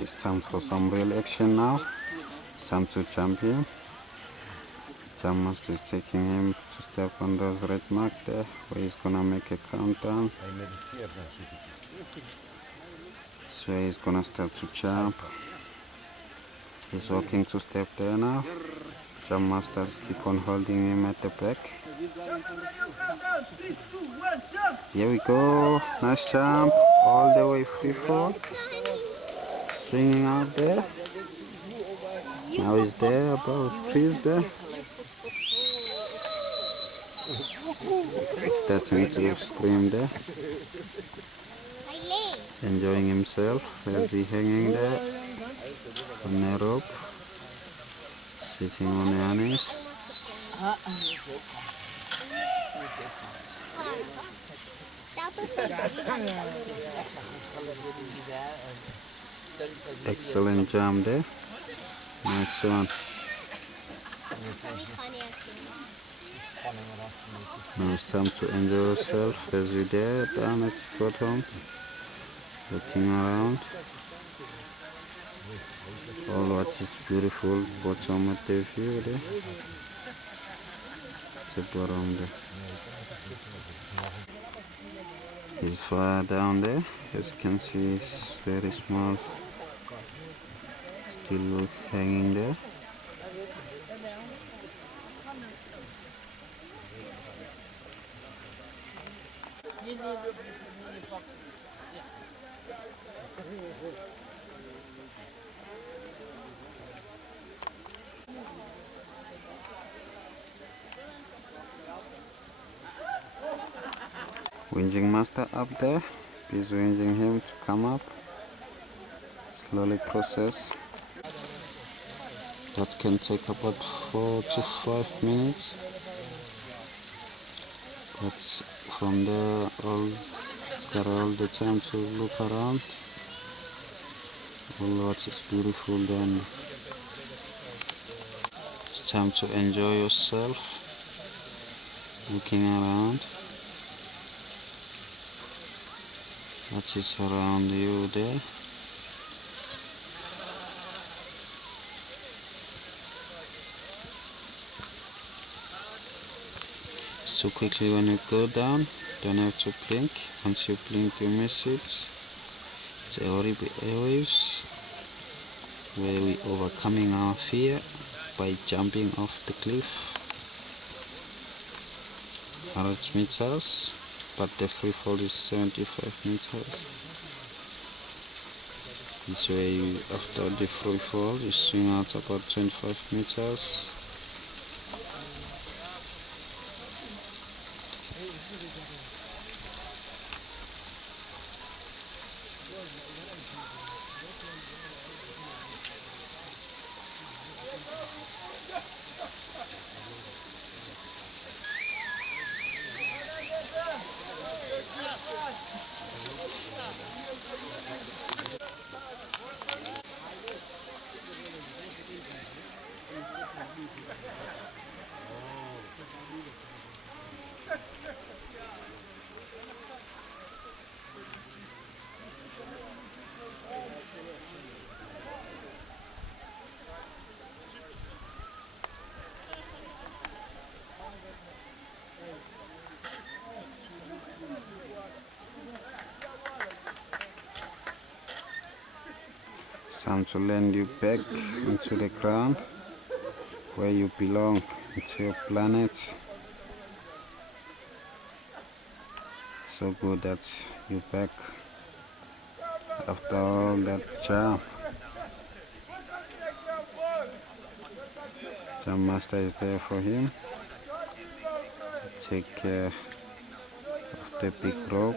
It's time for some real action now. It's time to jump him. Jump Master is taking him to step on those red mark there, where he's gonna make a countdown. So he's gonna start to jump. He's walking to step there now. Jump Masters keep on holding him at the back. Here we go. Nice jump. All the way free fall. Swinging out there. Now he's there, about trees there. Starting to scream there. Enjoying himself as he hanging there on the rope. Sitting on the harness. Excellent jump there. Nice one. Now it's time to enjoy yourself as you're there down at the bottom, looking around. All what is beautiful bottom at the view there. The bottom there. He's far down there, as you can see it's very small, still hanging there. Winging Master up there, he's winging him to come up. Slowly process. That can take about 4 to 5 minutes. But from there, it's got all the time to look around. All what is beautiful, then it's time to enjoy yourself, looking around. What is around you there? So quickly when you go down, don't have to blink. Once you blink, you miss it. It's Oribi Airwaves, where we overcoming our fear by jumping off the cliff. 100 meters, but the free fall is 75 meters. This way, after the free fall, you swing out about 25 meters. Time to land you back into the ground where you belong, into your planet. So good that you're back after all that jump. Jump Master is there for him to take care of the big rope.